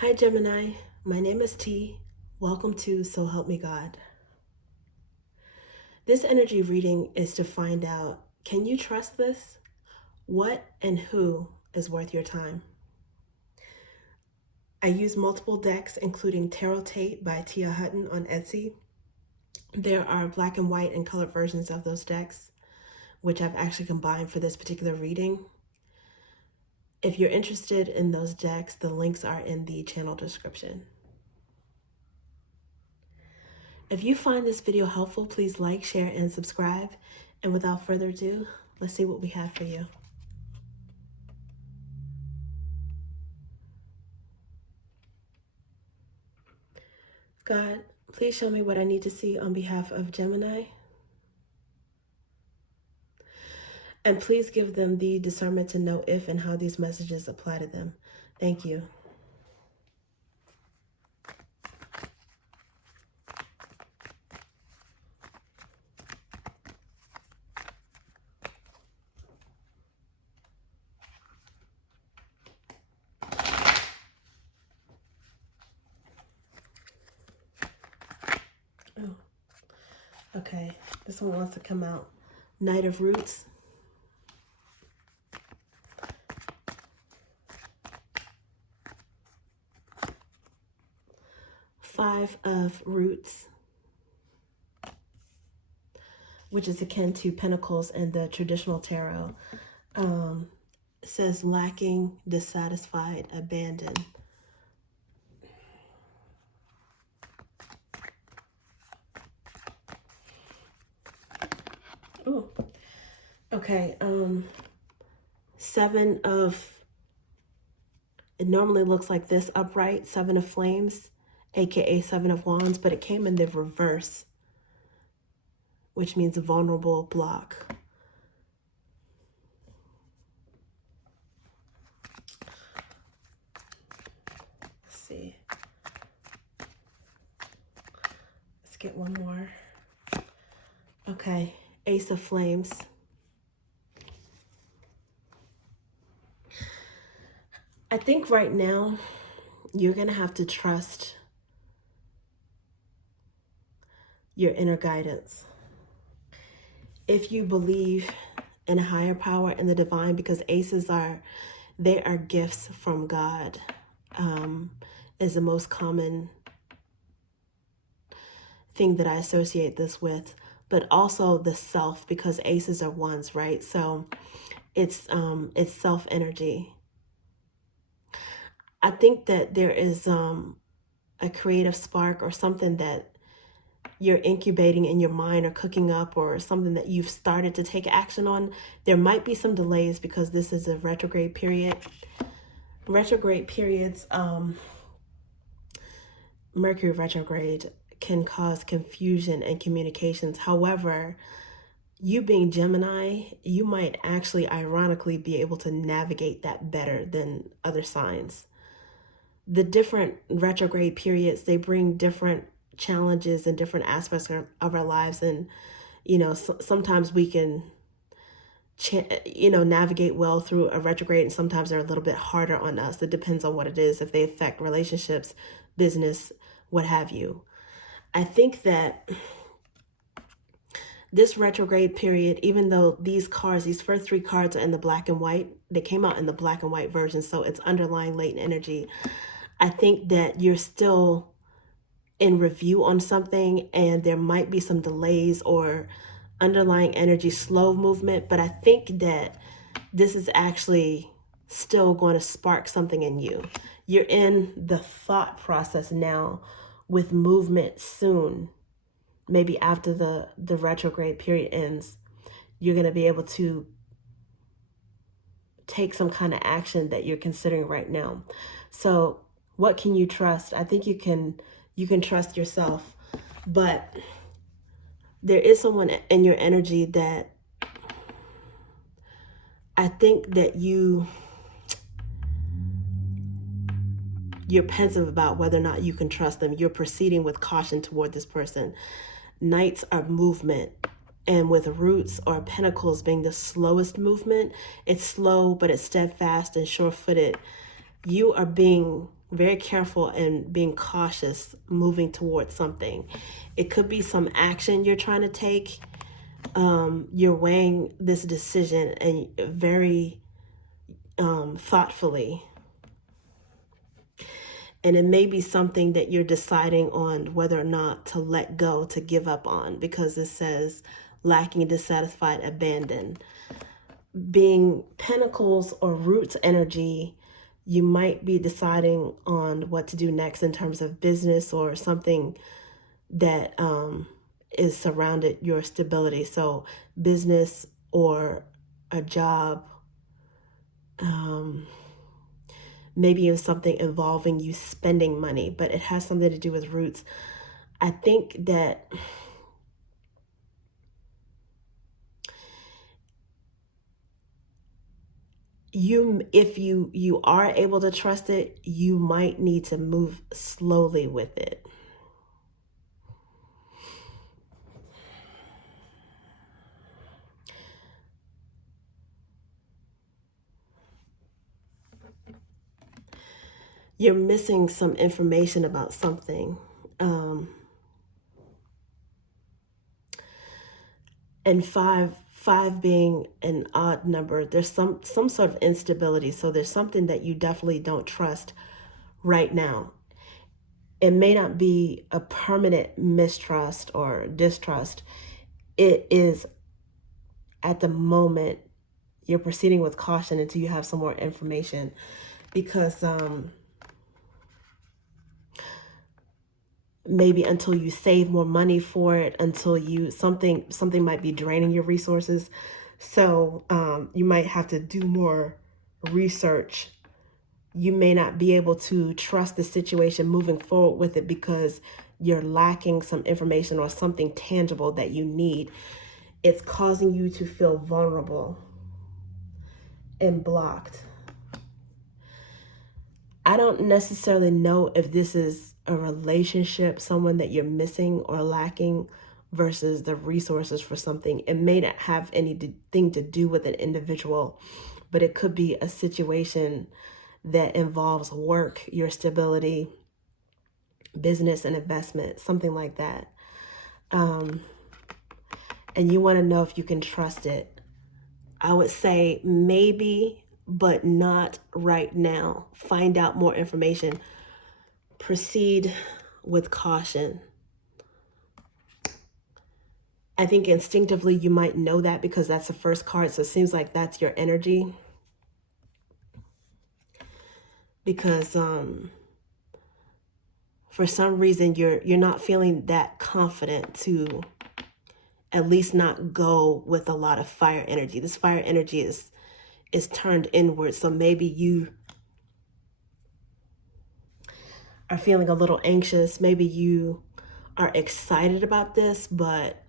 Hi Gemini, my name is T. Welcome to So Help Me God. This energy reading is to find out, can you trust this? What and who is worth your time? I use multiple decks, including Tarot Tate by Tia Hutton on Etsy. There are black and white and colored versions of those decks, which I've actually combined for this particular reading. If you're interested in those decks, the links are in the channel description. If you find this video helpful, please like, share, and subscribe. And without further ado, let's see what we have for you. God, please show me what I need to see on behalf of Gemini. And please give them the discernment to know if and how these messages apply to them. Thank you. Oh, okay. This one wants to come out. Knight of Roots. Five of Roots, which is akin to Pentacles in the traditional tarot. It says lacking, dissatisfied, abandoned. Oh, okay. Seven of, it normally looks like this upright, Seven of Flames, aka Seven of Wands, but it came in the reverse, which means a vulnerable block. Let's see. Let's get one more. Okay, Ace of Flames. I think right now you're going to have to trust your inner guidance. If you believe in a higher power and the divine, because aces they are gifts from God, is the most common thing that I associate this with, but also the self, because aces are ones, right? So it's self energy. I think that there is a creative spark or something that you're incubating in your mind or cooking up, or something that you've started to take action on. There might be some delays because this is a retrograde period. Retrograde periods, Mercury retrograde can cause confusion in communications. However, you being Gemini, you might actually ironically be able to navigate that better than other signs. The different retrograde periods, they bring different challenges and different aspects of our lives. And, sometimes we can, navigate well through a retrograde, and sometimes they're a little bit harder on us. It depends on what it is, if they affect relationships, business, what have you. I think that this retrograde period, even though these first three cards are in the black and white, they came out in the black and white version, so it's underlying latent energy. I think that you're still in review on something, and there might be some delays or underlying energy, slow movement, but I think that this is actually still going to spark something in you. You're in the thought process now with movement soon. Maybe after the retrograde period ends, you're going to be able to take some kind of action that you're considering right now. So what can you trust? I think you can trust yourself, but there is someone in your energy that I think that you're pensive about whether or not you can trust them. You're proceeding with caution toward this person. Knights are movement, and with Roots or Pentacles being the slowest movement, it's slow, but it's steadfast and sure-footed. You are being very careful and being cautious moving towards something. It could be some action you're trying to take. You're weighing this decision and very thoughtfully. And it may be something that you're deciding on whether or not to let go, to give up on, because it says lacking, dissatisfied, abandoned. Being pentacles or roots energy, you might be deciding on what to do next in terms of business or something that is surrounded your stability. So business or a job, maybe even something involving you spending money, but it has something to do with roots. I think that if you are able to trust it, you might need to move slowly with it. You're missing some information about something. And five being an odd number, there's some sort of instability. So there's something that you definitely don't trust right now. It may not be a permanent mistrust or distrust. It is at the moment you're proceeding with caution until you have some more information, because maybe until you save more money for it, until you something might be draining your resources. So you might have to do more research. You may not be able to trust the situation moving forward with it because you're lacking some information or something tangible that you need. It's causing you to feel vulnerable and blocked. I don't necessarily know if this is a relationship, someone that you're missing or lacking, versus the resources for something. It may not have anything to do with an individual, but it could be a situation that involves work, your stability, business and investment, something like that. And you want to know if you can trust it. I would say maybe, but not right now. Find out more information. Proceed with caution. I think instinctively you might know that because that's the first card. So it seems like that's your energy. Because for some reason you're not feeling that confident to at least not go with a lot of fire energy. This fire energy is turned inward. So maybe you are feeling a little anxious. Maybe you are excited about this, but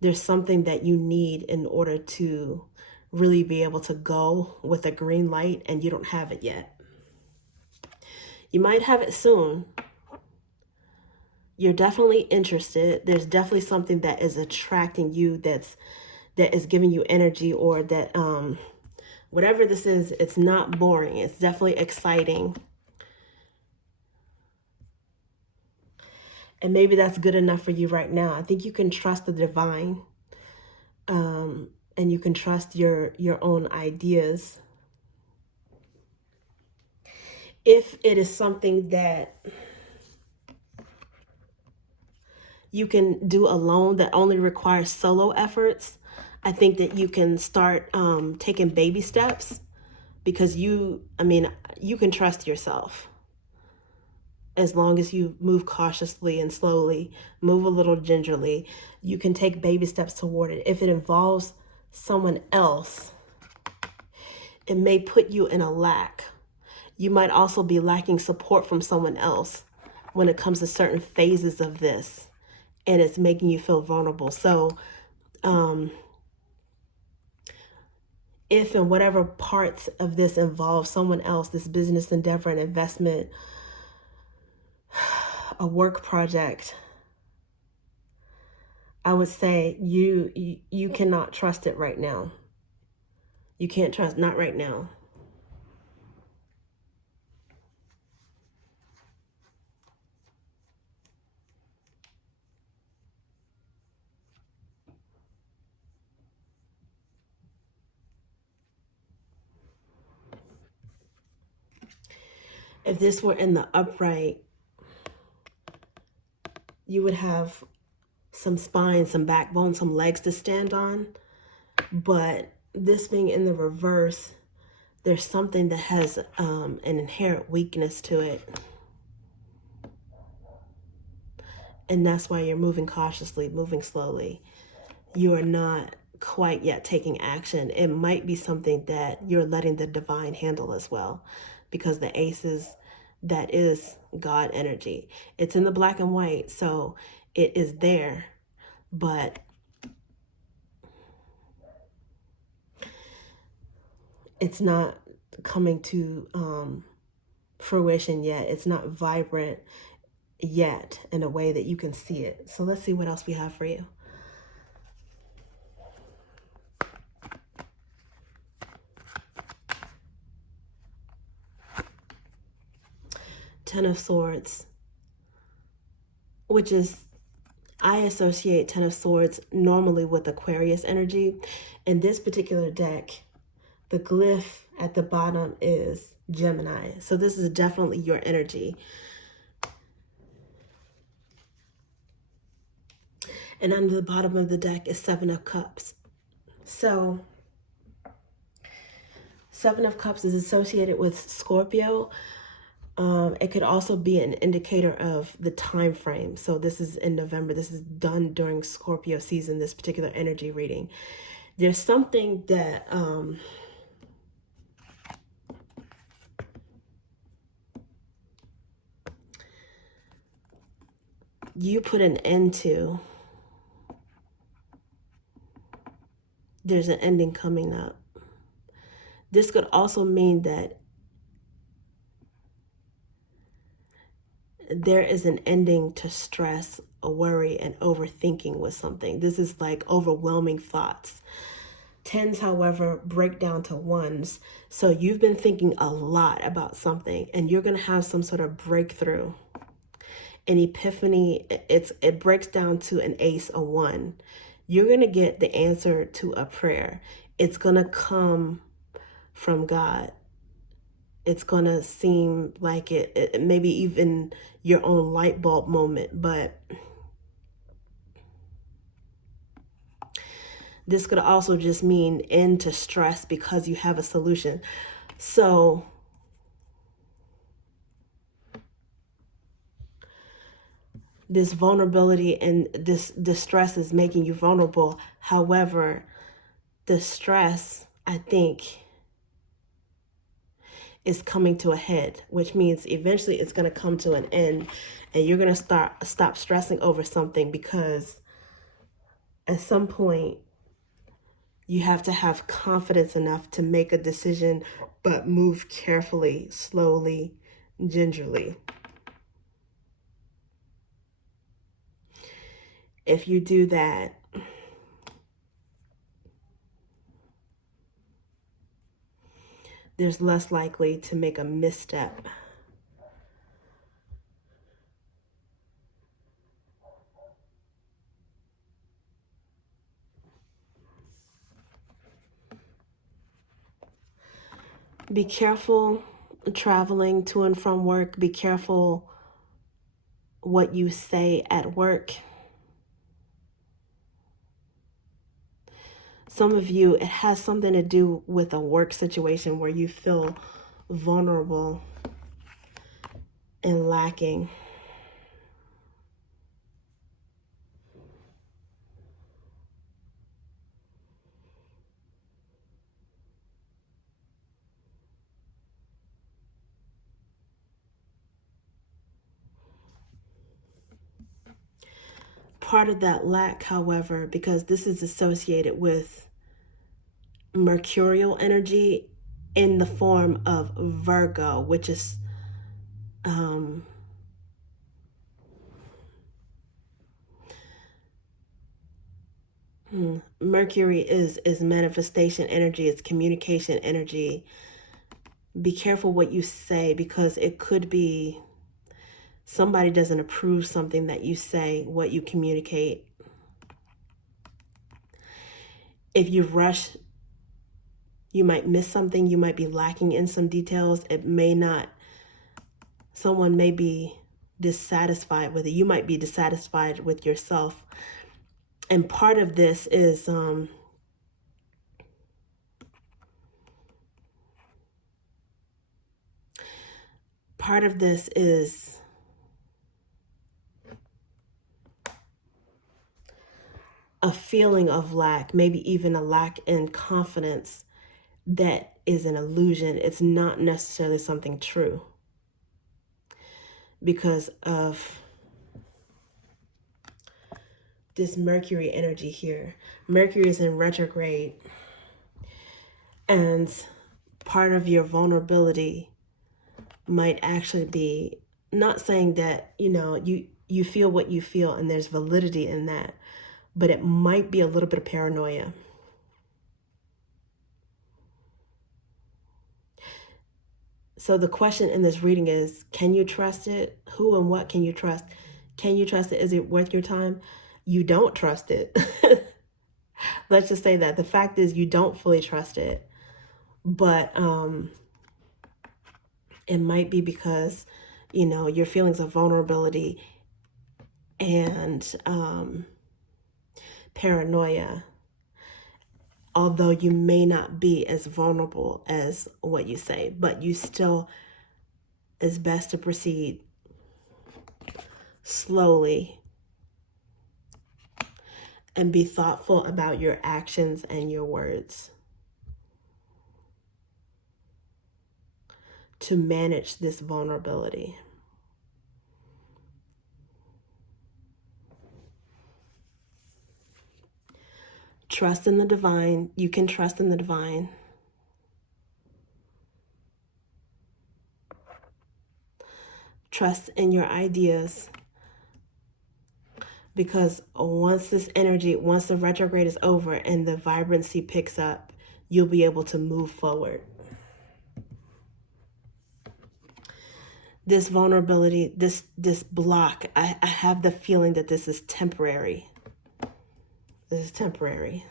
there's something that you need in order to really be able to go with a green light, and you don't have it yet. You might have it soon. You're definitely interested. There's definitely something that is attracting you, that is giving you energy, or that whatever this is, it's not boring. It's definitely exciting. And maybe that's good enough for you right now. I think you can trust the divine, and you can trust your own ideas. If it is something that you can do alone, that only requires solo efforts, I think that you can start taking baby steps, because you can trust yourself. As long as you move cautiously and slowly, move a little gingerly, you can take baby steps toward it. If it involves someone else, it may put you in a lack. You might also be lacking support from someone else when it comes to certain phases of this, and it's making you feel vulnerable. So if and whatever parts of this involve someone else, this business endeavor, an investment, a work project, I would say you cannot trust it right now. You can't trust, not right now. If this were in the upright, you would have some spine, some backbone, some legs to stand on. But this being in the reverse, there's something that has an inherent weakness to it. And that's why you're moving cautiously, moving slowly. You are not quite yet taking action. It might be something that you're letting the divine handle as well, because the aces, that is God energy. It's in the black and white, so it is there, but it's not coming to fruition yet. It's not vibrant yet in a way that you can see it. So let's see what else we have for you. Ten of Swords, which is, I associate Ten of Swords normally with Aquarius energy. In this particular deck, the glyph at the bottom is Gemini. So this is definitely your energy. And under the bottom of the deck is Seven of Cups. So Seven of Cups is associated with Scorpio. It could also be an indicator of the time frame. So this is in November. This is done during Scorpio season, this particular energy reading. There's something that you put an end to. There's an ending coming up. This could also mean that there is an ending to stress, a worry, and overthinking with something. This is like overwhelming thoughts. Tens, however, break down to ones. So you've been thinking a lot about something, and you're going to have some sort of breakthrough. An epiphany, it breaks down to an ace, a one. You're going to get the answer to a prayer. It's going to come from God. It's going to seem like it maybe even your own light bulb moment, but this could also just mean end to stress because you have a solution. So this vulnerability and this distress is making you vulnerable. However, the stress, I think, is coming to a head, which means eventually it's going to come to an end, and you're going to stop stressing over something, because at some point you have to have confidence enough to make a decision, but move carefully, slowly, gingerly. If you do that, there's less likely to make a misstep. Be careful traveling to and from work. Be careful what you say at work. Some of you, it has something to do with a work situation where you feel vulnerable and lacking. Part of that lack, however, because this is associated with mercurial energy in the form of Virgo, which is Mercury is manifestation energy, it's communication energy. Be careful what you say, because it could be somebody doesn't approve something that you say, what you communicate. If you rush, you might miss something. You might be lacking in some details. It may not someone may be dissatisfied with it. You might be dissatisfied with yourself. And part of this is a feeling of lack, maybe even a lack in confidence that is an illusion. It's not necessarily something true because of this Mercury energy here. Mercury is in retrograde, and part of your vulnerability might actually be, not saying that, you feel what you feel and there's validity in that, but it might be a little bit of paranoia. So the question in this reading is, can you trust it? Who and what can you trust? Can you trust it? Is it worth your time? You don't trust it. Let's just say that. The fact is you don't fully trust it. But it might be because, your feelings of vulnerability and paranoia, although you may not be as vulnerable as what you say, but you still, it's best to proceed slowly and be thoughtful about your actions and your words to manage this vulnerability. Trust in the divine. You can trust in the divine. Trust in your ideas. Because once the retrograde is over and the vibrancy picks up, you'll be able to move forward. This vulnerability, this block, I have the feeling that this is temporary. This is temporary.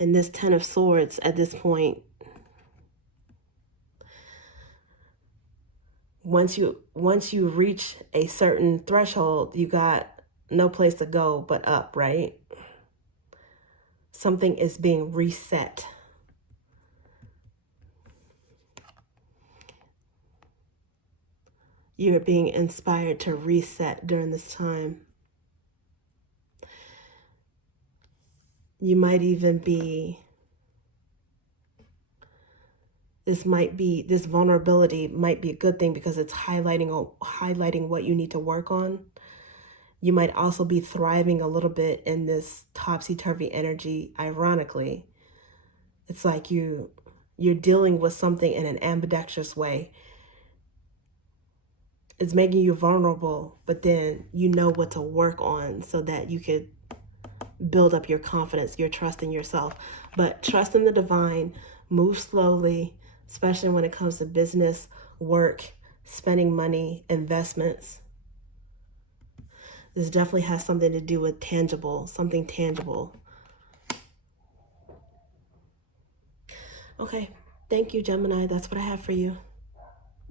And this Ten of Swords at this point, once you reach a certain threshold, you got no place to go but up, right? Something is being reset. You're being inspired to reset during this time. You might even be, this vulnerability might be a good thing because it's highlighting what you need to work on. You might also be thriving a little bit in this topsy-turvy energy, ironically. It's like you're dealing with something in an ambidextrous way. It's making you vulnerable, but then you know what to work on so that you could build up your confidence, your trust in yourself. But trust in the divine, move slowly, especially when it comes to business, work, spending money, investments. This definitely has something to do with something tangible. Okay, thank you, Gemini. That's what I have for you.